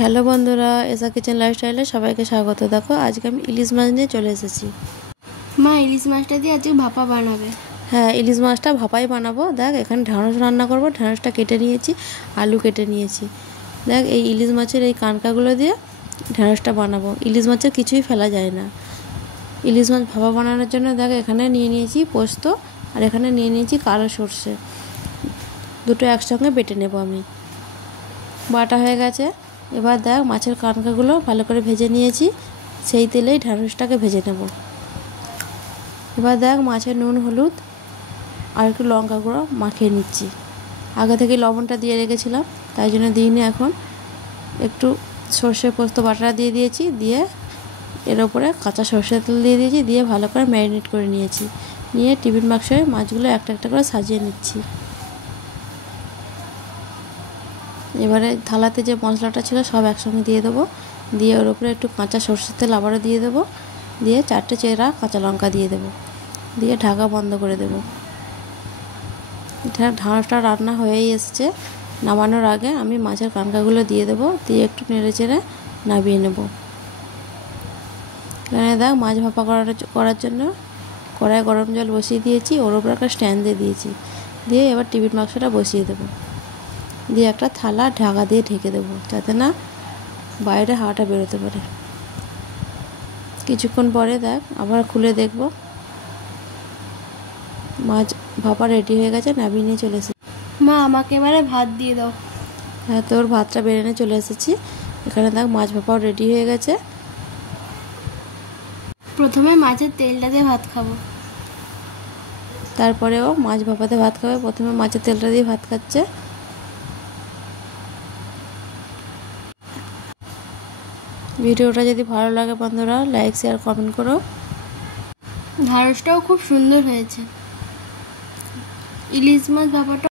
Hello বন্ধুরা, এসা kitchen লাইফস্টাইলে সবাইকে স্বাগত। দেখো আজকে আমি ইলিশ মাছ নিয়ে চলে এসেছি। মা, ইলিশ মাছটা দিয়ে আজকে ভাপা বানাবে? হ্যাঁ, ইলিশ মাছটা ভাপাই বানাবো। দেখ এখানে ঢ্যাঁড়স রান্না করবো, ঢ্যাঁড়সটা কেটে নিয়েছি, আলু কেটে নিয়েছি। দেখ এই ইলিশ মাছের এই কানকাগুলো দিয়ে ঢ্যাঁড়সটা বানাবো। ইলিশ মাছের কিছুই ফেলা যায় না। ইলিশ মাছ ভাপা বানানোর জন্য দেখ এখানে নিয়ে নিয়েছি পোস্ত, আর এখানে নিয়ে নিয়েছি কালো সর্ষে। দুটো একসঙ্গে বেটে নেব আমি। বাটা হয়ে গেছে। এবার দেখ মাছের কানকাগুলো ভালো করে ভেজে নিয়েছি, সেই তেলেই ঢ্যাঁড়সটাকে ভেজে নেব। এবার দেখ মাছের নুন হলুদ আর একটু লঙ্কা গুঁড়ো মাখিয়ে নিচ্ছি। আগে থেকে লবণটা দিয়ে রেখেছিলাম, তাই জন্য দিইনি। এখন একটু সর্ষে পোস্ত বাটাটা দিয়ে দিয়েছি, দিয়ে এর ওপরে কাঁচা সর্ষের তেল দিয়ে দিয়েছি, দিয়ে ভালো করে ম্যারিনেট করে নিয়েছি। নিয়ে টিফিন বাক্সে মাছগুলো একটা একটা করে সাজিয়ে নিচ্ছি। এবারে থালাতে যে মশলাটা ছিল সব একসঙ্গে দিয়ে দেবো, দিয়ে ওর উপরে একটু কাঁচা সর্ষের তেল আবারও দিয়ে দেবো, দিয়ে 4টে চেরা কাঁচা লঙ্কা দিয়ে দেবো, দিয়ে ঢাকা বন্ধ করে দেবো। ঢ্যাঁড়সটা রান্না হয়েই এসছে। নামানোর আগে আমি মাছের কানকাগুলো দিয়ে দেবো, দিয়ে একটু নেড়ে চেড়ে নামিয়ে নেব। এখানে দেখ মাছ ভাপা করার জন্য কড়াই গরম জল বসিয়ে দিয়েছি, ওর উপরে একটা স্ট্যান্ড দিয়ে দিয়েছি, দিয়ে এবার টিফিন বাক্সটা বসিয়ে দেবো, দিয়ে একটা থালা ঢাকা দিয়ে ঢেকে দেবো, যাতে না বাইরে হাওয়াটা বেরোতে পারে। কিছুক্ষণ পরে দেখ আবার খুলে দেখব, মাছ ভাপা রেডি হয়ে গেছে, নামিয়ে নিয়ে চলে এসেছি। মা, আমাকে এবারে ভাত দিয়ে দাও। হ্যাঁ, তোর ভাতটা বেড়ে নিয়ে চলে এসেছি। এখানে দেখ মাছ ভাপাও রেডি হয়ে গেছে। প্রথমে মাছের তেলটা দিয়ে ভাত খাবো। তারপরেও মাছ ভাপাতে ভাত খাবে, প্রথমে মাছের তেলটা দিয়ে ভাত খাচ্ছে। ভিডিওটা যদি ভালো লাগে বন্ধুরা লাইক শেয়ার কমেন্ট করো। ঢ্যাঁড়সটাও খুব সুন্দর হয়েছে। ইলিশ মাছ ভাপাটা